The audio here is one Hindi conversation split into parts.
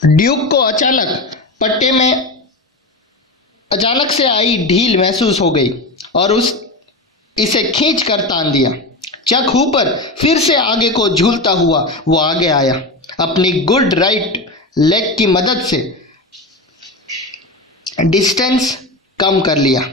ड्यूक को अचानक पट्टे में अचानक से आई ढील महसूस हो गई और उस इसे खींच कर तान दिया। चक हूपर फिर से आगे को झूलता हुआ वो आगे आया। अपनी गुड राइट लेग की मदद से डिस्टेंस कम कर लिया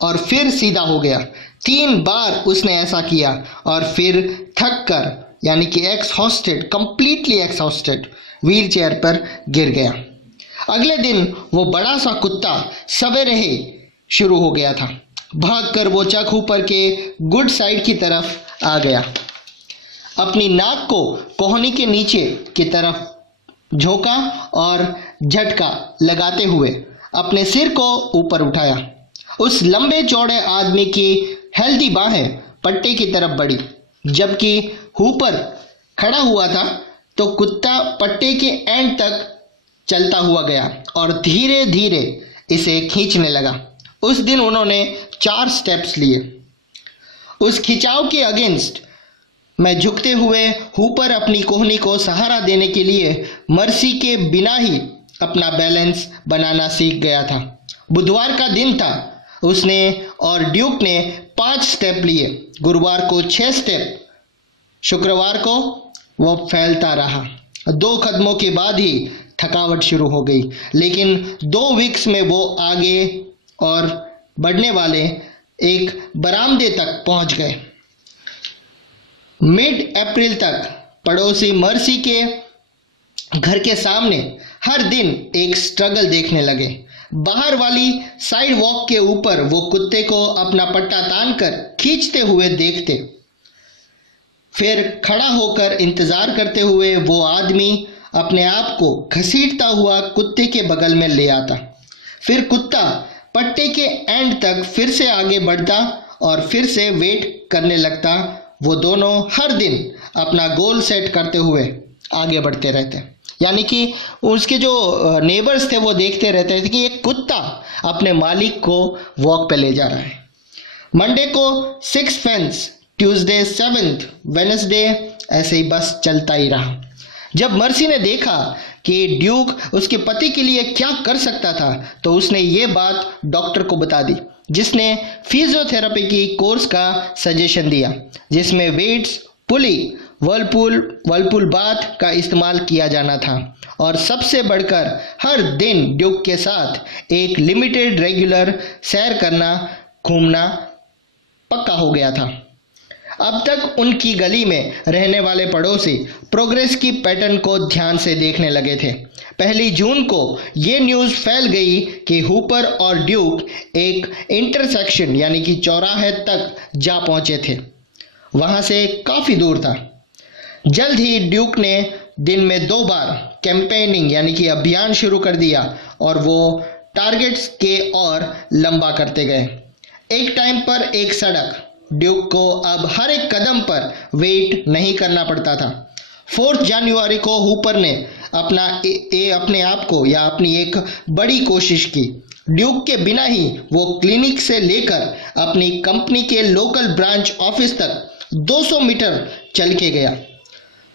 और फिर सीधा हो गया। 3 बार उसने ऐसा किया और फिर थक कर यानी कि exhausted, completely exhausted, wheel chair पर गिर गया। अगले दिन वो बड़ा सा कुत्ता सवेरे ही शुरू हो गया था। भागकर वो चक हूपर के गुड साइड की तरफ आ गया। अपनी नाक को कोहनी के नीचे की तरफ झोंका और झटका लगाते हुए अपने सिर को ऊपर उठाया। उस लंबे चौड़े आदमी की हेल्दी बाहें पट्टे की तरफ बढ़ी। जबकि हूपर खड़ा हुआ था तो कुत्ता पट्टे के एंड तक चलता हुआ गया और धीरे धीरे इसे खींचने लगा। उस दिन उन्होंने 4 स्टेप्स लिए। उस खिंचाव के अगेंस्ट मैं झुकते हुए हूपर अपनी कोहनी को सहारा देने के लिए मर्सी के बिना ही अपना बैलेंस बनाना सीख गया था। बुधवार का दिन था। उसने और ड्यूक ने 5 स्टेप लिए। गुरुवार को 6 स्टेप। शुक्रवार को वो फैलता रहा। 2 कदमों के बाद ही थकावट शुरू हो गई, लेकिन 2 वीक्स में वो आगे और बढ़ने वाले एक बरामदे तक पहुंच गए। मिड अप्रैल तक पड़ोसी मर्सी के घर के सामने हर दिन एक स्ट्रगल देखने लगे। बाहर वाली साइड वॉक के ऊपर वो कुत्ते को अपना पट्टा तानकर खींचते हुए देखते। फिर खड़ा होकर इंतजार करते हुए वो आदमी अपने आप को घसीटता हुआ कुत्ते के बगल में ले आता। फिर कुत्ता पट्टे के एंड तक फिर से आगे बढ़ता और फिर से वेट करने लगता। वो दोनों हर दिन अपना गोल सेट करते हुए आगे बढ़ते रहते। यानी कि उसके जो नेबर्स थे वो देखते रहते थे कि एक कुत्ता अपने मालिक को वॉक पे ले जा रहा है। मंडे को 6 फेंस, ट्यूसडे 7th, वेडनेसडे ऐसे ही बस चलता ही रहा। जब मर्सी ने देखा कि ड्यूक उसके पति के लिए क्या कर सकता था तो उसने ये बात डॉक्टर को बता दी, जिसने फिजियोथेरेपी की कोर्स का सजेशन दिया, जिसमें वेट्स, पुली, वर्लपूल बाथ का इस्तेमाल किया जाना था और सबसे बढ़कर हर दिन ड्यूक के साथ एक लिमिटेड रेगुलर सैर करना, घूमना पक्का हो गया था। अब तक उनकी गली में रहने वाले पड़ोसी प्रोग्रेस की पैटर्न को ध्यान से देखने लगे थे। 1 जून को ये न्यूज़ फैल गई कि हूपर और ड्यूक एक इंटरसेक्शन यानी कि चौराहे तक जा पहुंचे थे। वहां से काफ़ी दूर था। जल्द ही ड्यूक ने दिन में 2 बार कैंपेनिंग यानी कि अभियान शुरू कर दिया और वो टारगेट्स के और लंबा करते गए। एक टाइम पर एक सड़क। ड्यूक को अब हर एक कदम पर वेट नहीं करना पड़ता था। 4 जनवरी को हूपर ने अपने आप को या अपनी एक बड़ी कोशिश की। ड्यूक के बिना ही वो क्लिनिक से लेकर अपनी कंपनी के लोकल ब्रांच ऑफिस तक 200 मीटर चल के गया।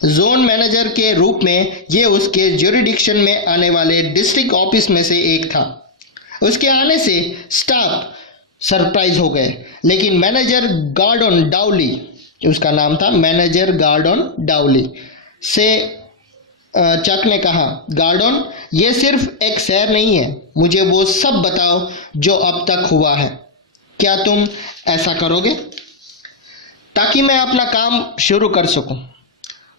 जोन मैनेजर के रूप में ये उसके ज्यूरिडिक्शन में आने वाले डिस्ट्रिक्ट ऑफिस में से एक था। उसके आने से स्टाफ सरप्राइज हो गए, लेकिन मैनेजर गॉर्डन डाउली, उसका नाम था मैनेजर गॉर्डन डाउली, से चक ने कहा, गॉर्डन, ये सिर्फ एक सैर नहीं है, मुझे वो सब बताओ जो अब तक हुआ है। क्या तुम ऐसा करोगे ताकि मैं अपना काम शुरू कर सकूं?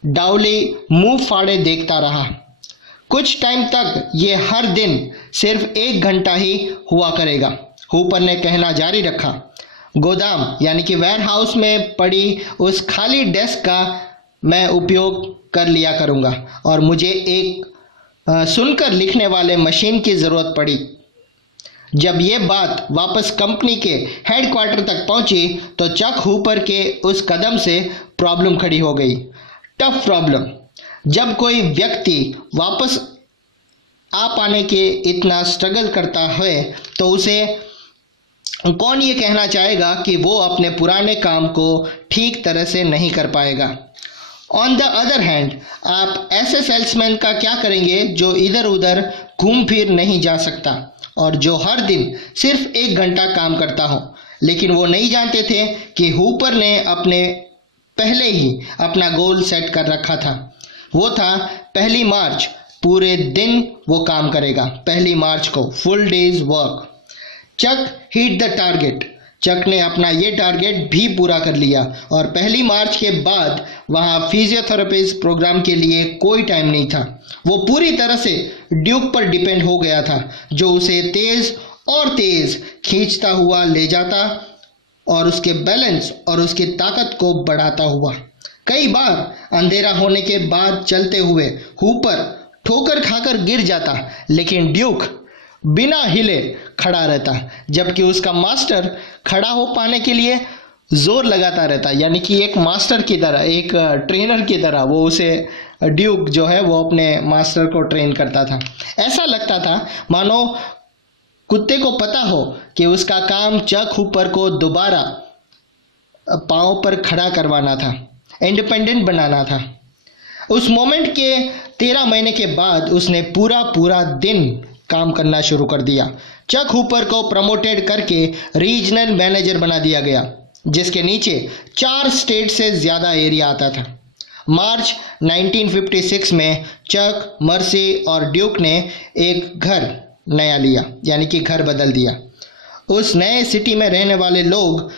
डाउली मुंह फाड़े देखता रहा। कुछ टाइम तक ये हर दिन सिर्फ 1 घंटा ही हुआ करेगा। हूपर ने कहना जारी रखा। गोदाम यानी कि वेयर हाउस में पड़ी उस खाली डेस्क का मैं उपयोग कर लिया करूँगा और मुझे एक सुनकर लिखने वाले मशीन की ज़रूरत पड़ी। जब ये बात वापस कंपनी के हेडक्वार्टर तक पहुंची तो चक हूपर के उस कदम से प्रॉब्लम खड़ी हो गई। Tough problem. जब कोई व्यक्ति वापस आ पाने के इतना स्ट्रगल करता है तो उसे कौन ये कहना चाहेगा कि वो अपने पुराने काम को ठीक तरह से नहीं कर पाएगा। ऑन द अदर हैंड, आप ऐसे सेल्समैन का क्या करेंगे जो इधर उधर घूम फिर नहीं जा सकता और जो हर दिन सिर्फ 1 घंटा काम करता हो। लेकिन वो नहीं जानते थे कि हूपर ने अपने पहले ही अपना गोल सेट कर रखा था। वो था 1 मार्च, पूरे दिन वो काम करेगा। 1 मार्च को full days work. Chuck hit the target. Chuck ने अपना ये टारगेट भी पूरा कर लिया और 1 मार्च के बाद वहाँ फिजियोथेरेपिस्ट प्रोग्राम के लिए कोई टाइम नहीं था। वो पूरी तरह से ड्यूक पर डिपेंड हो गया था, जो उसे तेज और तेज खींचता हुआ ले जाता और उसके बैलेंस और उसकी ताकत को बढ़ाता हुआ। कई बार अंधेरा होने के बाद चलते हुए हूपर ठोकर खाकर गिर जाता, लेकिन ड्यूक बिना हिले खड़ा रहता, जबकि उसका मास्टर खड़ा हो पाने के लिए जोर लगाता रहता। यानी कि एक मास्टर की तरह, एक ट्रेनर की तरह वो उसे ड्यूक जो है वो अपने मास्टर को ट्रेन करता था। ऐसा लगता था मानो कुत्ते को पता हो कि उसका काम चक हूपर को दोबारा पांव पर खड़ा करवाना था, इंडिपेंडेंट बनाना था। उस मोमेंट के 13 महीने के बाद उसने पूरा दिन काम करना शुरू कर दिया। चक हूपर को प्रमोटेड करके रीजनल मैनेजर बना दिया गया, जिसके नीचे 4 स्टेट से ज़्यादा एरिया आता था। मार्च 1956 में चक, मर्सी और ड्यूक ने एक घर नया लिया, यानी कि घर बदल दिया। उस नए सिटी में रहने वाले लोग,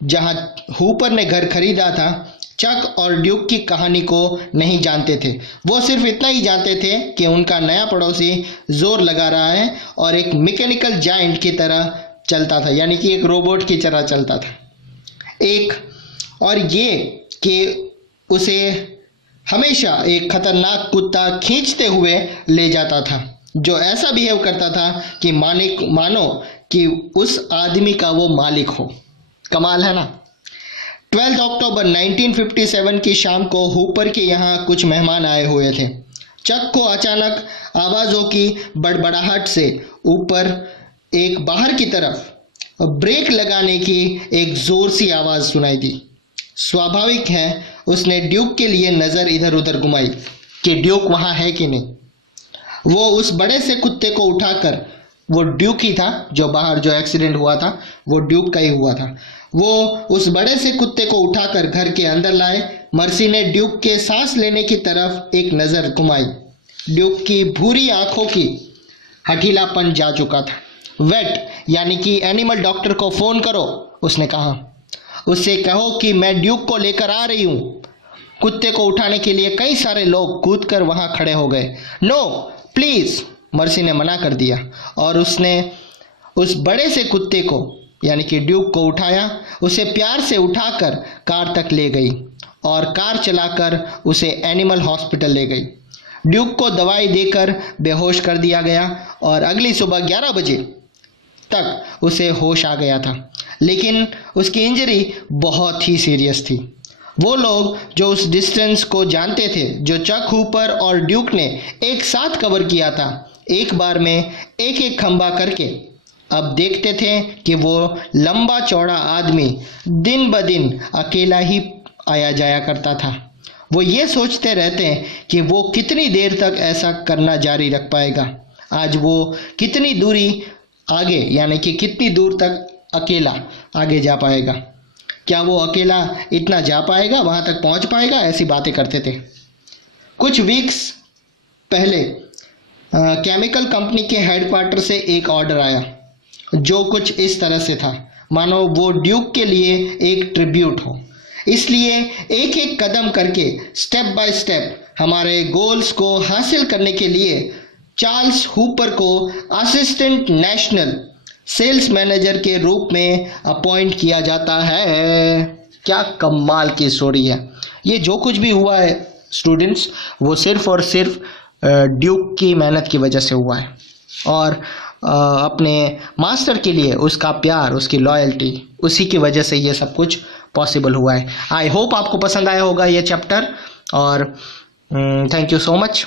जहां हूपर ने घर खरीदा था, चक और ड्यूक की कहानी को नहीं जानते थे। वो सिर्फ इतना ही जानते थे कि उनका नया पड़ोसी जोर लगा रहा है और एक मैकेनिकल जायंट की तरह चलता था, यानी कि एक रोबोट की तरह चलता था। और ये कि उसे हमेशा एक खतरनाक कुत्ता खींचते हुए ले जाता था, जो ऐसा बिहेव करता था कि मानो कि उस आदमी का वो मालिक हो। कमाल है ना। 12 अक्टूबर 1957 की शाम को हूपर के यहाँ कुछ मेहमान आए हुए थे। चक को अचानक आवाज़ों की बड़बड़ाहट से ऊपर एक बाहर की तरफ ब्रेक लगाने की एक जोर सी आवाज़ सुनाई दी। स्वाभाविक है उसने ड्यूक के लिए नज़र इधर उधर घुमाई कि ड्यूक वहाँ है कि नहीं। वो उस बड़े से कुत्ते को उठाकर, वो ड्यूक ही था जो बाहर जो एक्सीडेंट हुआ था वो ड्यूक का ही हुआ था, वो उस बड़े से कुत्ते को उठाकर घर के अंदर लाए। मर्सी ने ड्यूक के सांस लेने की तरफ एक नज़र घुमाई। ड्यूक की भूरी आंखों की हठीलापन जा चुका था। वेट यानी कि एनिमल डॉक्टर को फ़ोन करो, उसने कहा। उससे कहो कि मैं ड्यूक को लेकर आ रही हूँ। कुत्ते को उठाने के लिए कई सारे लोग कूदकर वहाँ खड़े हो गए। नो प्लीज़, मर्सी ने मना कर दिया और उसने उस बड़े से कुत्ते को यानी कि ड्यूक को उठाया, उसे प्यार से उठाकर कार तक ले गई और कार चलाकर उसे एनिमल हॉस्पिटल ले गई। ड्यूक को दवाई देकर बेहोश कर दिया गया और अगली सुबह 11 बजे तक उसे होश आ गया था, लेकिन उसकी इंजरी बहुत ही सीरियस थी। वो लोग जो उस डिस्टेंस को जानते थे जो चक हूपर और ड्यूक ने एक साथ कवर किया था, एक बार में एक एक खंबा करके, अब देखते थे कि वो लंबा चौड़ा आदमी दिन ब दिन अकेला ही आया जाया करता था। वो ये सोचते रहते हैं कि वो कितनी देर तक ऐसा करना जारी रख पाएगा। आज वो कितनी दूरी आगे, यानी कि कितनी दूर तक अकेला आगे जा पाएगा। क्या वो अकेला इतना जा पाएगा, वहाँ तक पहुँच पाएगा? ऐसी बातें करते थे। कुछ वीक्स पहले केमिकल कंपनी के हेडक्वार्टर से एक ऑर्डर आया जो कुछ इस तरह से था मानो वो ड्यूक के लिए एक ट्रिब्यूट हो। इसलिए एक एक कदम करके, स्टेप बाय स्टेप हमारे गोल्स को हासिल करने के लिए चार्ल्स हूपर को असिस्टेंट नेशनल सेल्स मैनेजर के रूप में अपॉइंट किया जाता है। क्या कमाल की स्टोरी है। ये जो कुछ भी हुआ है स्टूडेंट्स, वो सिर्फ और सिर्फ ड्यूक की मेहनत की वजह से हुआ है और अपने मास्टर के लिए उसका प्यार, उसकी लॉयल्टी, उसी की वजह से ये सब कुछ पॉसिबल हुआ है। आई होप आपको पसंद आया होगा ये चैप्टर और थैंक यू सो मच।